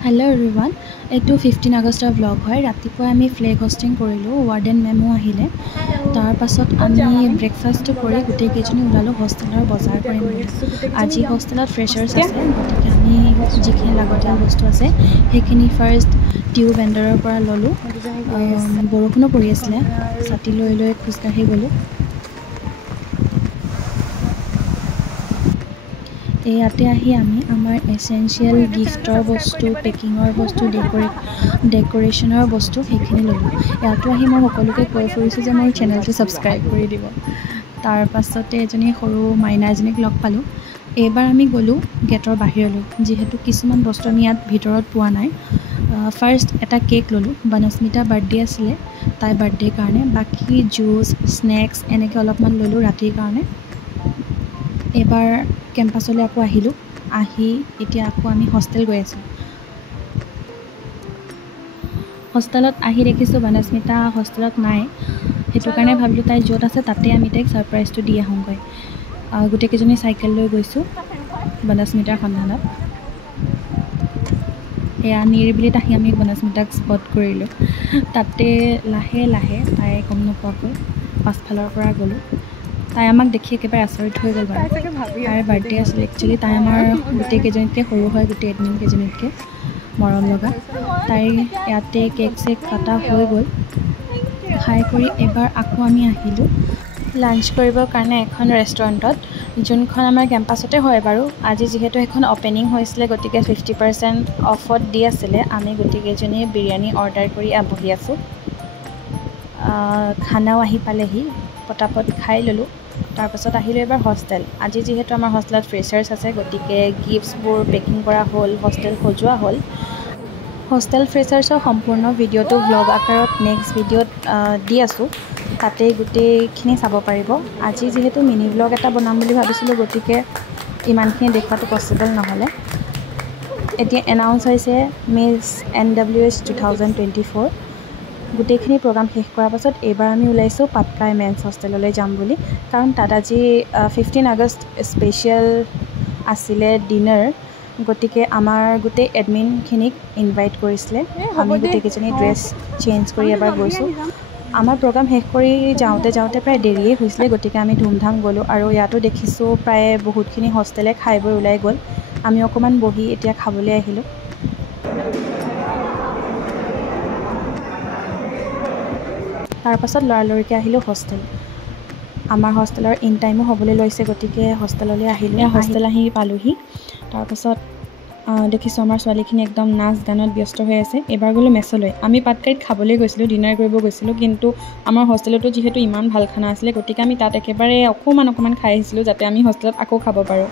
Hello everyone, এইটো 15 আগষ্টৰ blog হয়। ৰাতিপুৱা আমি ফ্লেগ হোষ্টিং কৰিলোঁ, ৱাৰ্ডেন মেমো আহিলে। তাৰ পাছত আমি ব্ৰেকফাষ্টটো কৰি গোটেই কেইজনী ওলালোঁ হোষ্টেলৰ বজাৰ কৰিম বুলি। আজি হোষ্টেলত ফ্ৰেছাৰ্ছ আছে, গতিকে আমি যিখিনি লাগতিয়াল বস্তু আছে সেইখিনি ফাৰ্ষ্ট টিউ ভেণ্ডৰৰ পৰা ল'লোঁ। বৰষুণো পৰি আছিলে, ছাতি লৈ লৈ খোজকাঢ়ি গ'লোঁ। ইয়াতে আহি আমি আমাৰ এচেঞ্চিয়েল গিফ্টৰ বস্তু, পেকিঙৰ বস্তু, ডেক'ৰেশ্যনৰ বস্তু সেইখিনি ল'লোঁ। ইয়াতো আহি মই সকলোকে কৈ ফুৰিছোঁ যে মোৰ চেনেলটো ছাবস্ক্ৰাইব কৰি দিব। তাৰ পাছতে এজনী সৰু মাইনা এজনীক লগ পালোঁ। এইবাৰ আমি গ'লোঁ গেটৰ বাহিৰলৈ, যিহেতু কিছুমান বস্তু আমি ইয়াত ভিতৰত পোৱা নাই। ফাৰ্ষ্ট এটা কেক ল'লোঁ, বনস্মিতা বাৰ্থডে আছিলে, তাইৰ বাৰ্থডেৰ কাৰণে। বাকী জুচ, স্নেক্স এনেকৈ অলপমান ল'লোঁ ৰাতিৰ কাৰণে। এইবাৰ কেম্পাছলৈ আকৌ আহিলোঁ, এতিয়া আকৌ আমি হোষ্টেল গৈ আছোঁ। হোষ্টেলত আহি দেখিছোঁ বনস্মিতা হোষ্টেলত নাই, সেইটো কাৰণে ভাবিলোঁ তাই য'ত আছে তাতে আমি তাইক ছাৰপ্ৰাইজটো দি আহোঁগৈ। গোটেইকেইজনী চাইকেল লৈ গৈছোঁ বনস্মিতাৰ সন্ধানত। এয়া নিৰিবিলিত আহি আমি বনস্মিতাক স্পট কৰিলোঁ। তাতে লাহে লাহে তাই গম নোপোৱাকৈ পাছফালৰ পৰা গ'লোঁ। তাই আমাক দেখি একেবাৰে আচৰিত হৈ গ'ল বাৰু। তাইৰ বাৰ্থডে আছিলে একচুৱেলি, তাই আমাৰ গোটেইকেইজনীতকৈ সৰু হয়, গোটেই এডমিন কেইজনীতকৈ মৰম লগা। তাইৰ ইয়াতে কেক চেক কটা হৈ গ'ল। খাই কৰি এবাৰ আকৌ আমি আহিলোঁ লাঞ্চ কৰিবৰ কাৰণে এখন ৰেষ্টুৰেণ্টত, যোনখন আমাৰ কেম্পাছতে হয় বাৰু। আজি যিহেতু সেইখন অ'পেনিং হৈছিলে, গতিকে 50% অফত দি আছিলে। আমি গোটেইকেইজনীয়ে বিৰিয়ানী অৰ্ডাৰ কৰি বহি আছোঁ। খানাও আহি পালেহি, পটাপট খাই ল'লোঁ। তাৰপাছত আহিলোঁ এবাৰ হোষ্টেল। আজি যিহেতু আমাৰ হোষ্টেলত ফ্ৰেছাৰ্ছ আছে, গতিকে গিফ্টছবোৰ পেকিং কৰা হ'ল, হোষ্টেল সজোৱা হ'ল। হোষ্টেল ফ্ৰেছাৰ্ছৰ সম্পূৰ্ণ ভিডিঅ'টো ব্লগ আকাৰত নেক্সট ভিডিঅ'ত দি আছোঁ, তাতেই গোটেইখিনি চাব পাৰিব। আজি যিহেতু মিনি ব্লগ এটা বনাম বুলি ভাবিছিলোঁ, গতিকে ইমানখিনি দেখুৱাটো পচিবল নহ'লে। এতিয়া এনাউন্স হৈছে মিছ NWS 2024। গোটেইখিনি প্ৰগ্ৰাম শেষ কৰাৰ পাছত এইবাৰ আমি ওলাইছোঁ পাটকাই মেন্স হোষ্টেললৈ যাম বুলি, কাৰণ তাত আজি 15 আগষ্ট স্পেচিয়েল আছিলে ডিনাৰ। গতিকে আমাৰ গোটেই এডমিনখিনিক ইনভাইট কৰিছিলে। আমি গোটেইকেইজনী ড্ৰেছ চেঞ্জ কৰি এবাৰ গৈছোঁ। আমাৰ প্ৰগ্ৰাম শেষ কৰি যাওঁতে প্ৰায় দেৰিয়ে হৈছিলে, গতিকে আমি ধুমধাম গ'লোঁ। আৰু ইয়াতো দেখিছোঁ প্ৰায় বহুতখিনি হোষ্টেলে খাই বৈ ওলাই গ'ল। আমি অকণমান বহি এতিয়া খাবলৈ আহিলোঁ। তাৰপাছত লৰালৰিকৈ আহিলোঁ হোষ্টেল। আমাৰ হোষ্টেলৰ ইন টাইমো হ'বলৈ লৈছে, গতিকে হোষ্টেললৈ আহিলোঁ। হোষ্টেল আহি পালোঁহি। তাৰপাছত দেখিছোঁ আমাৰ ছোৱালীখিনি একদম নাচ গানত ব্যস্ত হৈ আছে। এইবাৰ গ'লোঁ মেছলৈ। আমি পাটকাইত খাবলৈ গৈছিলোঁ, ডিনাৰ কৰিব গৈছিলোঁ, কিন্তু আমাৰ হোষ্টেলতো যিহেতু ইমান ভাল খানা আছিলে, গতিকে আমি তাত একেবাৰে অকণমান খাই আহিছিলোঁ, যাতে আমি হোষ্টেলত আকৌ খাব পাৰোঁ।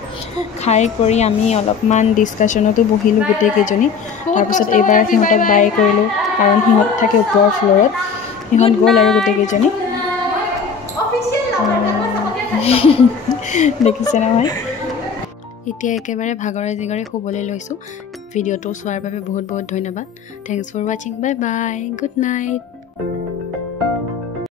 খাই কৰি আমি অলপমান ডিছকাশ্যনতো বহিলোঁ গোটেইকেইজনী। তাৰপিছত এইবাৰ সিহঁতক বাই কৰিলোঁ, কাৰণ সিহঁত থাকে ওপৰৰ ফ্ল'ৰত। সিহঁত গ'ল আৰু গোটেইকেইজনী দেখিছে নহয়। এতিয়া একেবাৰে ভাগৰে জিগৰে শুবলৈ লৈছোঁ। ভিডিঅ'টো চোৱাৰ বাবে বহুত ধন্যবাদ। থেংকছ ফৰ ৱাচিং। Bye bye, good night.